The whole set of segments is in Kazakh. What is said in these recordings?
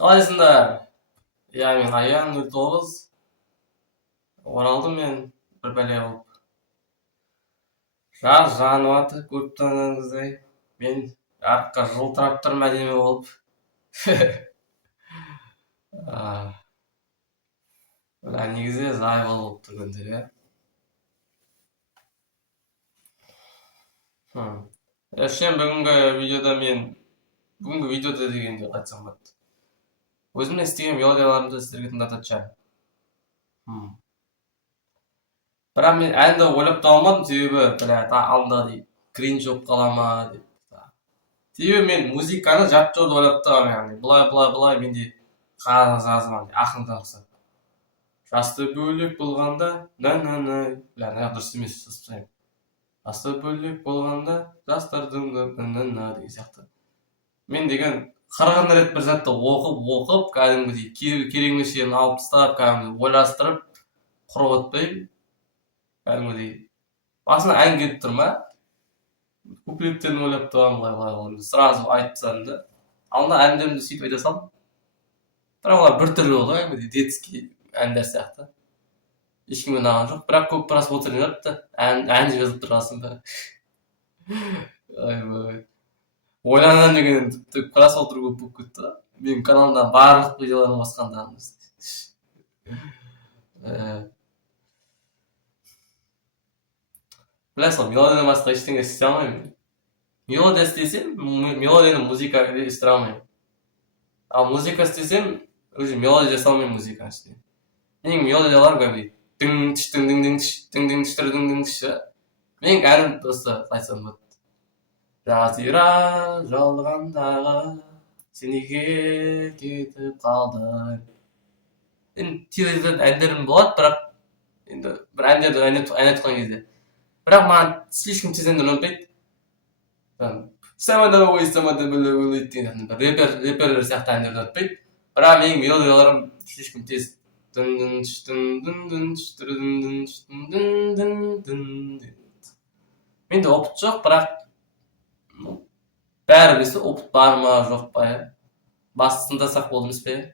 Қалайсыңдар? Иә, мен Аян 09. Оралдым мен бір бәле болып. Жаз жанып жатыр, көріп тұрғаныңыздай. Мен арыққа жылтырап тұрмын әдемі болып. А, негізі зайыбы болып тұрғандар, иә. Әшейін бүгінгі видеода дегенде айтсам болады. Өзімнен істеген мелодияларымды сіздерге тыңдататын шығармын. Бірақ мен әнді ойлап та алмадым, себебі алдында кринж болып қала ма деп. Себебі мен музыканы жат-жот ойлап тұрмын, яғни былай менде қағаз жазамын, ақынға ұқсап. Жасты бөлек болғанда, дұрыс емес, сызбаймын. Жасты бөлек болғанда, жастардың деген сияқты. Мен деген 40 рет бір затты оқып, кәдімгідей керек емес жерін алып тастап, кәдімгідей ойластырып, құрып отпаймын. Кәдімгідей басына ән келіп тұр ма, куплеттерін ойлап тұрған былай сразу айтып тастадым да. Алдында әндерімді сөйтіп айта салдым. Бірақ олар бір түрлі болды, кәдімгідей детский әндер сияқты. Ешкім ұнаған жоқ, бірақ көп просмотр жатты. Ән жазып тұрғасын ба. Ойбай. Ойланам деген тіпті просмотр көп болып кетті. Менің каналымдағы барлық видеоларым қосқандағым. Білесің, мелодиядан басқа ештеңе істей алмаймын. Мелодия істесем, мелодияны музыкаға үйлестіре алмаймын. Ал музыка істесем, уже мелодия жасай алмаймын музыканың ішінде. Менің мелодияларым кәдімгідей дың-тыш. Менің әнім просто айтсам болады. Жазира жалғандағы сен неге кетіп қалдың. Енді тез әндерім болады, бірақ енді бір әндерді ән айтқан кезде. Бірақ маған слишком тез әндер ұнатпайды. Рэперлер сияқты әндер ұнатпайды. Бірақ менің мелодияларым слишком тез. Менде опыт жоқ, бірақ бәрі білсе опыт бар ма жоқ па, басты тыңдасақ болды емес пе.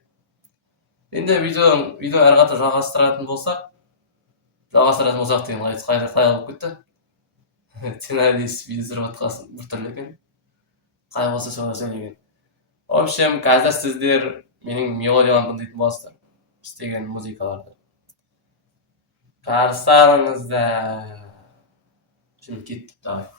Енді видео әрі қарата жалғастыратын болсақ деген қалай болып кетті. Сценарист видео жатқасын бір түрлі екен. Қай болса солай сөйлеген. В общем, қазір сіздер менің мелодияларымды тыңдайтын боласыздар. Істеген музыкаларды. Қарсы алыңыздар. Şimdi kеттік, давай.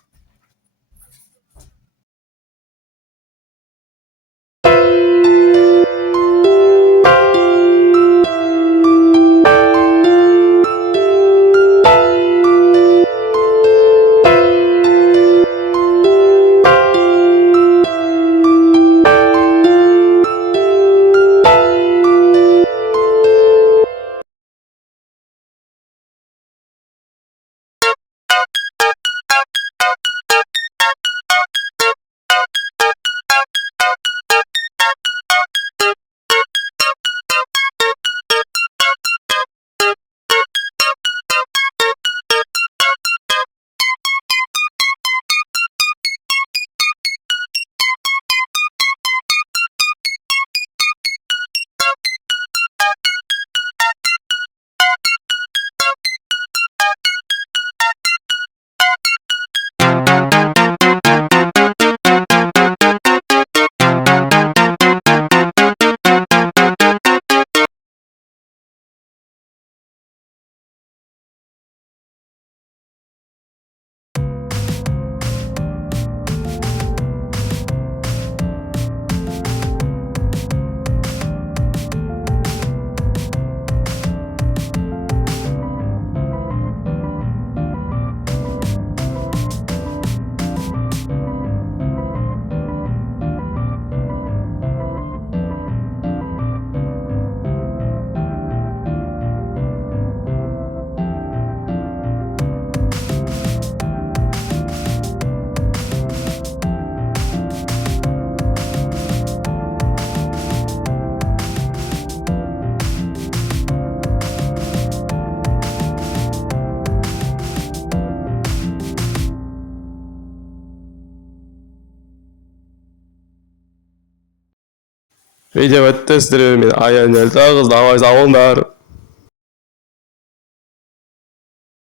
видео өттүрүп мен аянел дагы давай сабыңдар.